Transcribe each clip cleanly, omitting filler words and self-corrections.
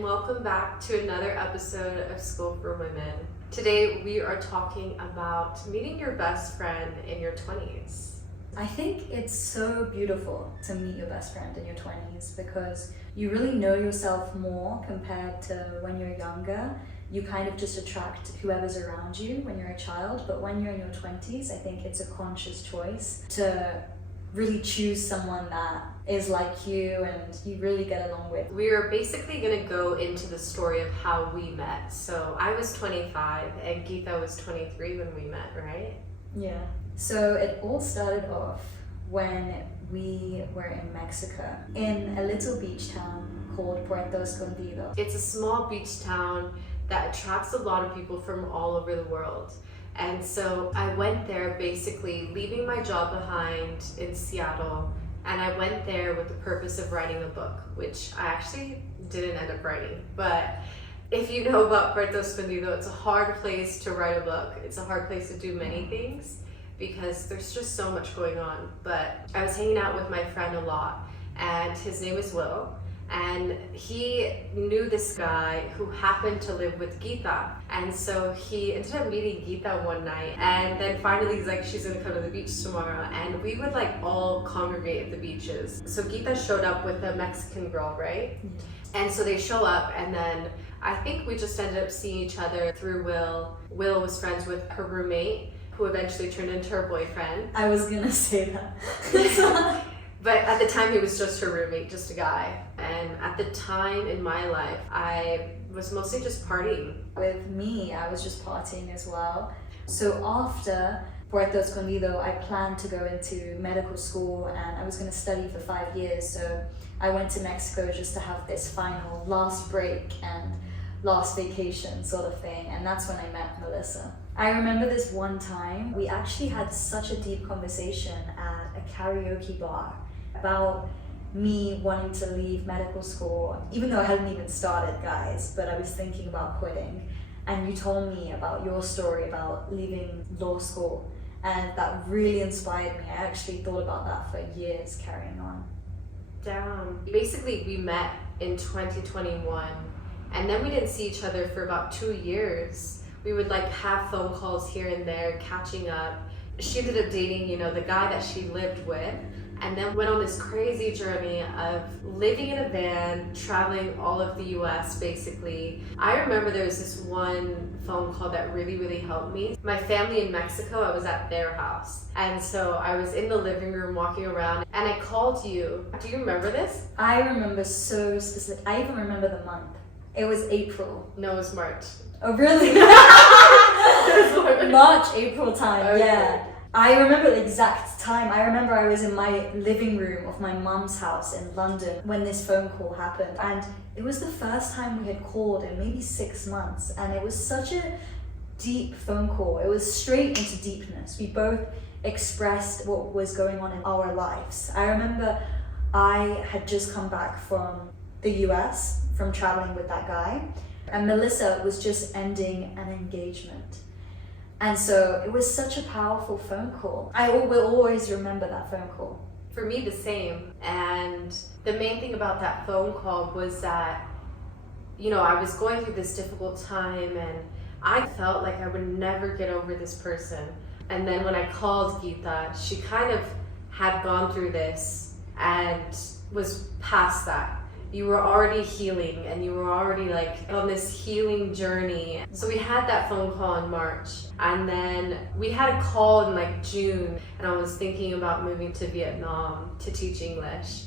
Welcome back to another episode of School for Women. Today we are talking about meeting your best friend in your 20s. I think it's so beautiful to meet your best friend in your 20s because you really know yourself more compared to when you're younger. You kind of just attract whoever's around you when you're a child, but when you're in your 20s, I think it's a conscious choice to really choose someone that is like you and you really get along with. We are basically going to go into the story of how we met. So I was 25 and Gita was 23 when we met, right? Yeah. So it all started off when we were in Mexico, in a little beach town called Puerto Escondido. It's a small beach town that attracts a lot of people from all over the world. And so I went there basically leaving my job behind in Seattle, and I went there with the purpose of writing a book, which I actually didn't end up writing. But if you know about Puerto Escondido, it's a hard place to write a book. It's a hard place to do many things because there's just so much going on. But I was hanging out with my friend a lot, and his name is Will. And he knew this guy who happened to live with Gita. And so he ended up meeting Gita one night. And then finally he's like, she's gonna come to the beach tomorrow. And we would like all congregate at the beaches. So Gita showed up with a Mexican girl, right? And so they show up, and then I think we just ended up seeing each other through Will. Will was friends with her roommate, who eventually turned into her boyfriend. I was gonna say that. But at the time, he was just her roommate, just a guy. And at the time in my life, I was mostly just partying. With me, I was just partying as well. So after Puerto Escondido, I planned to go into medical school and I was going to study for 5 years. So I went to Mexico just to have this final last break and last vacation sort of thing. And that's when I met Melissa. I remember this one time, we actually had such a deep conversation at a karaoke bar about me wanting to leave medical school, even though I hadn't even started, guys, but I was thinking about quitting. And you told me about your story about leaving law school, and that really inspired me. I actually thought about that for years carrying on. Damn. Basically, we met in 2021, and then we didn't see each other for about 2 years. We would like have phone calls here and there, catching up. She ended up dating, the guy that she lived with, and then went on this crazy journey of living in a van, traveling all of the US basically. I remember there was this one phone call that really, really helped me. My family in Mexico, I was at their house. And so I was in the living room walking around and I called you. Do you remember this? I remember so specific. I even remember the month. It was April. No, it was March. Oh, really? March, April time, okay. Yeah. I remember the exact time. I remember I was in my living room of my mum's house in London when this phone call happened. And it was the first time we had called in maybe 6 months. And it was such a deep phone call. It was straight into deepness. We both expressed what was going on in our lives. I remember I had just come back from the US from traveling with that guy. And Melissa was just ending an engagement. And so it was such a powerful phone call. I will always remember that phone call. For me, the same. And the main thing about that phone call was that, I was going through this difficult time and I felt like I would never get over this person. And then when I called Gita, she kind of had gone through this and was past that. You were already healing and you were already like on this healing journey. So we had that phone call in March, and then we had a call in like June, and I was thinking about moving to Vietnam to teach English.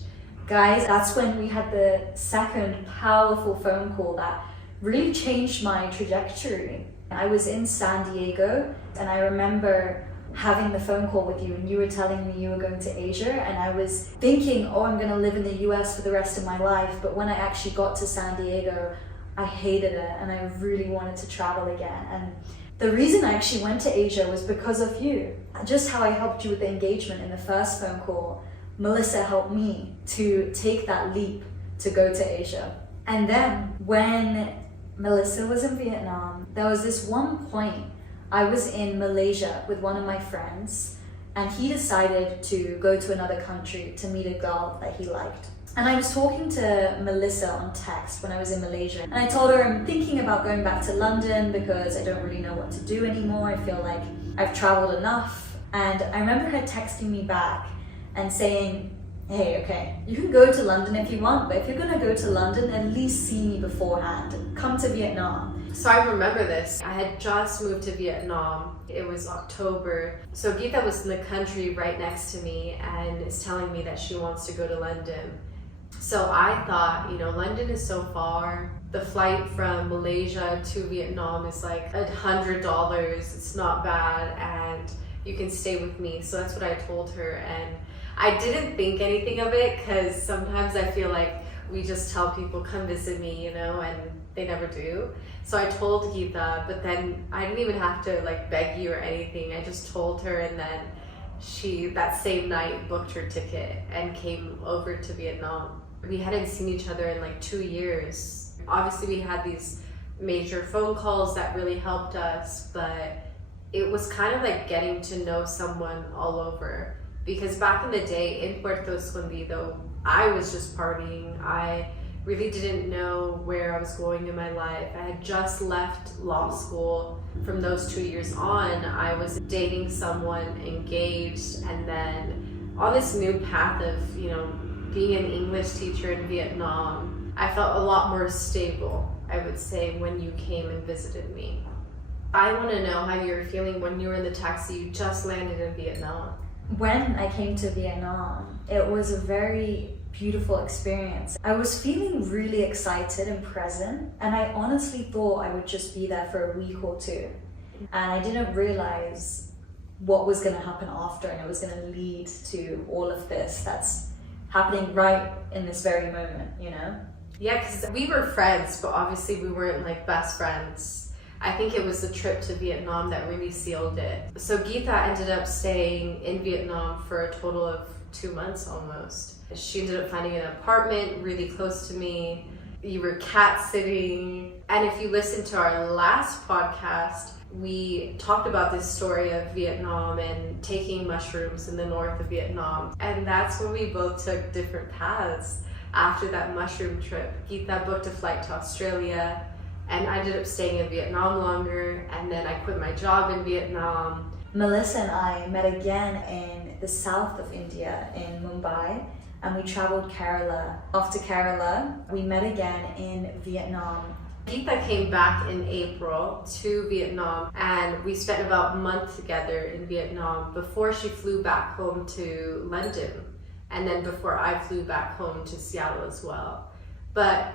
Guys, that's when we had the second powerful phone call that really changed my trajectory. I was in San Diego and I remember having the phone call with you and you were telling me you were going to Asia, and I was thinking, I'm going to live in the US for the rest of my life. But when I actually got to San Diego, I hated it and I really wanted to travel again. And the reason I actually went to Asia was because of you. Just how I helped you with the engagement in the first phone call, Melissa helped me to take that leap to go to Asia. And then when Melissa was in Vietnam, there was this one point I was in Malaysia with one of my friends, and he decided to go to another country to meet a girl that he liked. And I was talking to Melissa on text when I was in Malaysia. And I told her I'm thinking about going back to London because I don't really know what to do anymore. I feel like I've traveled enough. And I remember her texting me back and saying, hey, okay, you can go to London if you want, but if you're gonna go to London, at least see me beforehand. Come to Vietnam. So I remember this. I had just moved to Vietnam. It was October. So Gita was in the country right next to me and is telling me that she wants to go to London. So I thought, London is so far. The flight from Malaysia to Vietnam is like $100. It's not bad, and you can stay with me. So that's what I told her, and I didn't think anything of it because sometimes I feel like we just tell people come visit me, and they never do. So I told Gita, but then I didn't even have to beg you or anything. I just told her, and then she that same night booked her ticket and came over to Vietnam. We hadn't seen each other in 2 years. Obviously we had these major phone calls that really helped us, but it was kind of like getting to know someone all over. Because back in the day in Puerto Escondido, I was just partying. I really didn't know where I was going in my life. I had just left law school. From those 2 years on, I was dating someone, engaged, and then on this new path of, being an English teacher in Vietnam. I felt a lot more stable, I would say, when you came and visited me. I want to know how you were feeling when you were in the taxi. You just landed in Vietnam. When I came to Vietnam, it was a very beautiful experience. I was feeling really excited and present, and I honestly thought I would just be there for a week or two. And I didn't realize what was going to happen after, and it was going to lead to all of this that's happening right in this very moment, Yeah, because we were friends, but obviously we weren't best friends. I think it was the trip to Vietnam that really sealed it. So Gita ended up staying in Vietnam for a total of 2 months almost. She ended up finding an apartment really close to me. You were cat sitting. And if you listen to our last podcast, we talked about this story of Vietnam and taking mushrooms in the north of Vietnam. And that's when we both took different paths after that mushroom trip. Gita booked a flight to Australia, and I ended up staying in Vietnam longer, and then I quit my job in Vietnam. Melissa and I met again in the south of India, in Mumbai, and we traveled Kerala. After Kerala, we met again in Vietnam. Gita came back in April to Vietnam, and we spent about a month together in Vietnam before she flew back home to London, and then before I flew back home to Seattle as well. But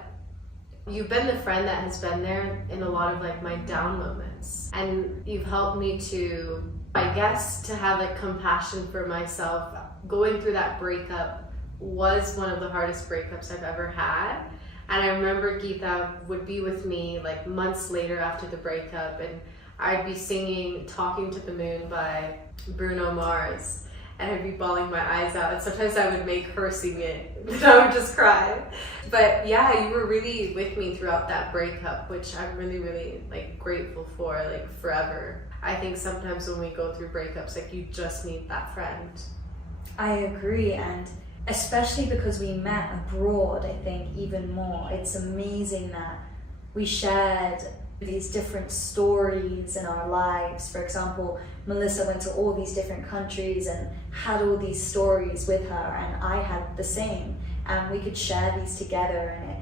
you've been the friend that has been there in a lot of my down moments, and you've helped me to, I guess, to have compassion for myself. Going through that breakup was one of the hardest breakups I've ever had. And I remember Gita would be with me months later after the breakup, and I'd be singing Talking to the Moon by Bruno Mars, and I'd be bawling my eyes out, and sometimes I would make her sing it, and I would just cry. But yeah, you were really with me throughout that breakup, which I'm really, really grateful for, forever. I think sometimes when we go through breakups, you just need that friend. I agree, and especially because we met abroad, I think even more. It's amazing that we shared these different stories in our lives. For example, Melissa went to all these different countries and had all these stories with her, and I had the same, and we could share these together, and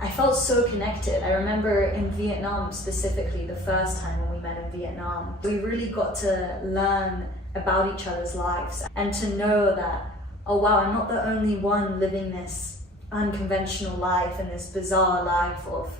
I felt so connected. I remember in Vietnam specifically, the first time when we met in Vietnam, we really got to learn about each other's lives and to know that, oh wow, I'm not the only one living this unconventional life and this bizarre life of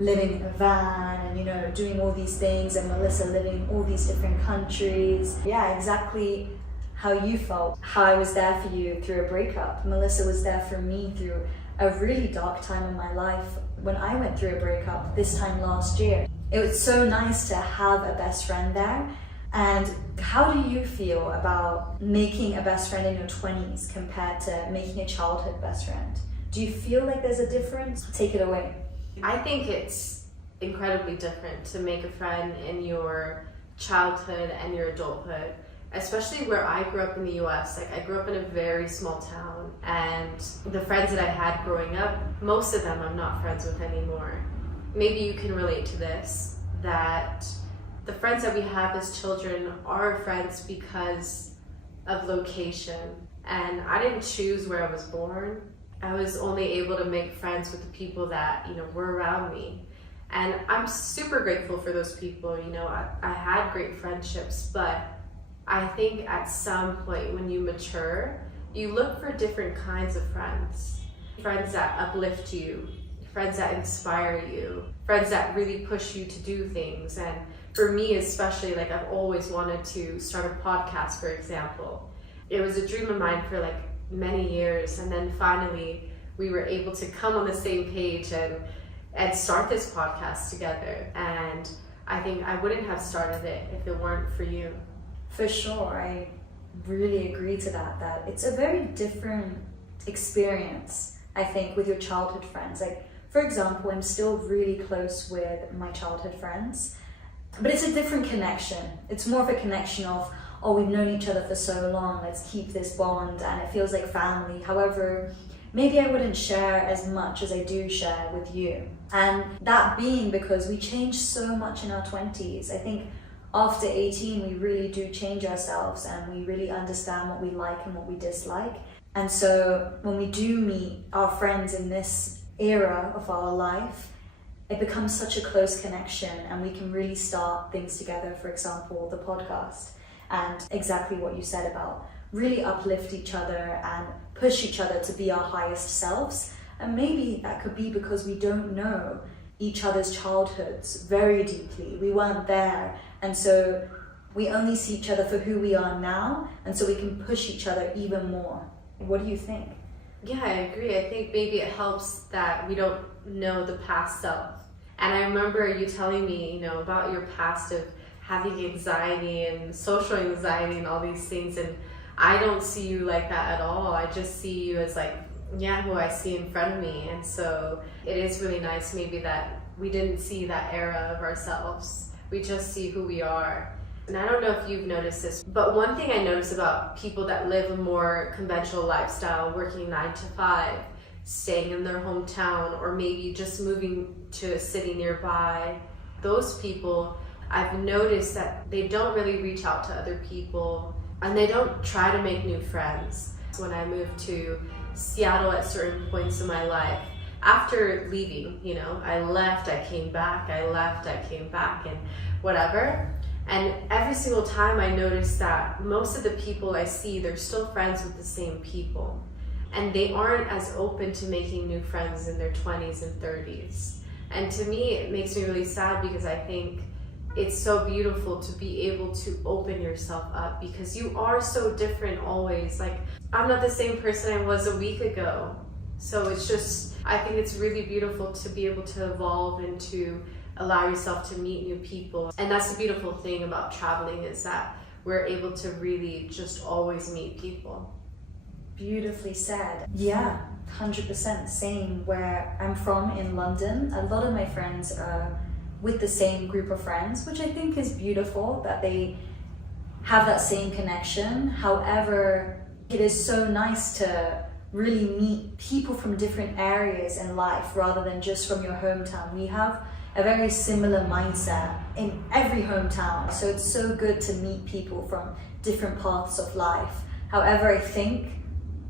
living in a van and doing all these things, and Melissa living in all these different countries. Yeah, exactly how you felt, how I was there for you through a breakup. Melissa was there for me through a really dark time in my life when I went through a breakup this time last year. It was so nice to have a best friend there. And how do you feel about making a best friend in your 20s compared to making a childhood best friend? Do you feel like there's a difference? Take it away. I think it's incredibly different to make a friend in your childhood and your adulthood, especially where I grew up in the US. Like, I grew up in a very small town, and the friends that I had growing up, most of them I'm not friends with anymore. Maybe you can relate to this, that the friends that we have as children are friends because of location. And I didn't choose where I was born. I was only able to make friends with the people that, were around me. And I'm super grateful for those people. I had great friendships, but I think at some point when you mature, you look for different kinds of friends. Friends that uplift you, friends that inspire you, friends that really push you to do things. And for me especially, like, I've always wanted to start a podcast, for example. It was a dream of mine for like many years, and then finally we were able to come on the same page and start this podcast together. And I think I wouldn't have started it if it weren't for you. For sure, I really agree to that it's a very different experience, I think, with your childhood friends. Like, for example, I'm still really close with my childhood friends, but it's a different connection. It's more of a connection of, oh, we've known each other for so long, let's keep this bond, and it feels like family. However, maybe I wouldn't share as much as I do share with you. And that being because we change so much in our 20s. I think after 18, we really do change ourselves, and we really understand what we like and what we dislike. And so when we do meet our friends in this era of our life, it becomes such a close connection, and we can really start things together. For example, the podcast, and exactly what you said about really uplift each other and push each other to be our highest selves. And maybe that could be because we don't know each other's childhoods very deeply. We weren't there, and so we only see each other for who we are now, and so we can push each other even more. What do you think? Yeah, I agree. I think maybe it helps that we don't know the past self. And I remember you telling me, about your past of having anxiety and social anxiety and all these things, and I don't see you like that at all. I just see you as like, who I see in front of me. And so it is really nice maybe that we didn't see that era of ourselves. We just see who we are. And I don't know if you've noticed this, but one thing I notice about people that live a more conventional lifestyle, working 9 to 5, staying in their hometown, or maybe just moving to a city nearby, those people, I've noticed that they don't really reach out to other people, and they don't try to make new friends. When I moved to Seattle at certain points in my life, after leaving, I left, I came back, I left, I came back, and whatever. And every single time I noticed that most of the people I see, they're still friends with the same people. And they aren't as open to making new friends in their 20s and 30s. And to me, it makes me really sad, because I think it's so beautiful to be able to open yourself up, because you are so different always. Like, I'm not the same person I was a week ago. So it's just, I think it's really beautiful to be able to evolve and to allow yourself to meet new people. And that's the beautiful thing about traveling, is that we're able to really just always meet people. Beautifully said. Yeah, 100%. Same where I'm from in London. A lot of my friends are with the same group of friends, which I think is beautiful that they have that same connection. However, it is so nice to really meet people from different areas in life rather than just from your hometown. We have a very similar mindset in every hometown, so it's so good to meet people from different paths of life. However, I think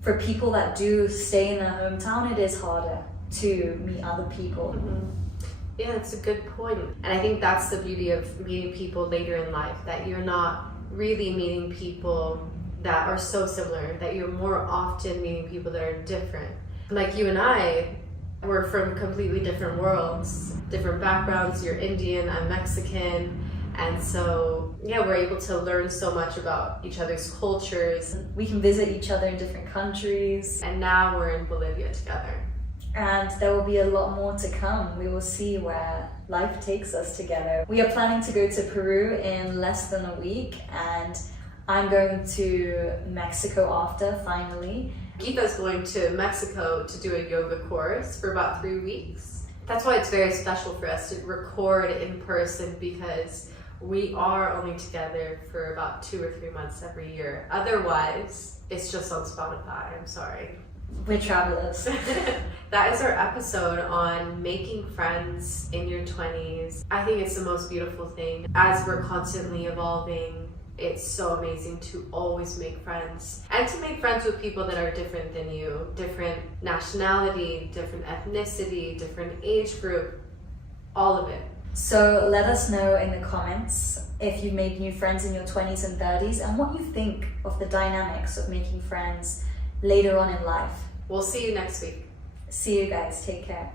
for people that do stay in their hometown, it is harder to meet other people. Mm-hmm. Yeah, that's a good point. And I think that's the beauty of meeting people later in life, that you're not really meeting people that are so similar, that you're more often meeting people that are different. Like you and I, we're from completely different worlds, different backgrounds. You're Indian, I'm Mexican. And so, we're able to learn so much about each other's cultures. We can visit each other in different countries. And now we're in Bolivia together. And there will be a lot more to come. We will see where life takes us together. We are planning to go to Peru in less than a week, and I'm going to Mexico after, finally. Gita's going to Mexico to do a yoga course for about 3 weeks. That's why it's very special for us to record in person, because we are only together for about 2 or 3 months every year. Otherwise, it's just on Spotify. I'm sorry. We're travelers. That is our episode on making friends in your 20s. I think it's the most beautiful thing. As we're constantly evolving, it's so amazing to always make friends. And to make friends with people that are different than you. Different nationality, different ethnicity, different age group. All of it. So let us know in the comments if you made new friends in your 20s and 30s and what you think of the dynamics of making friends later on in life. We'll see you next week. See you guys. Take care.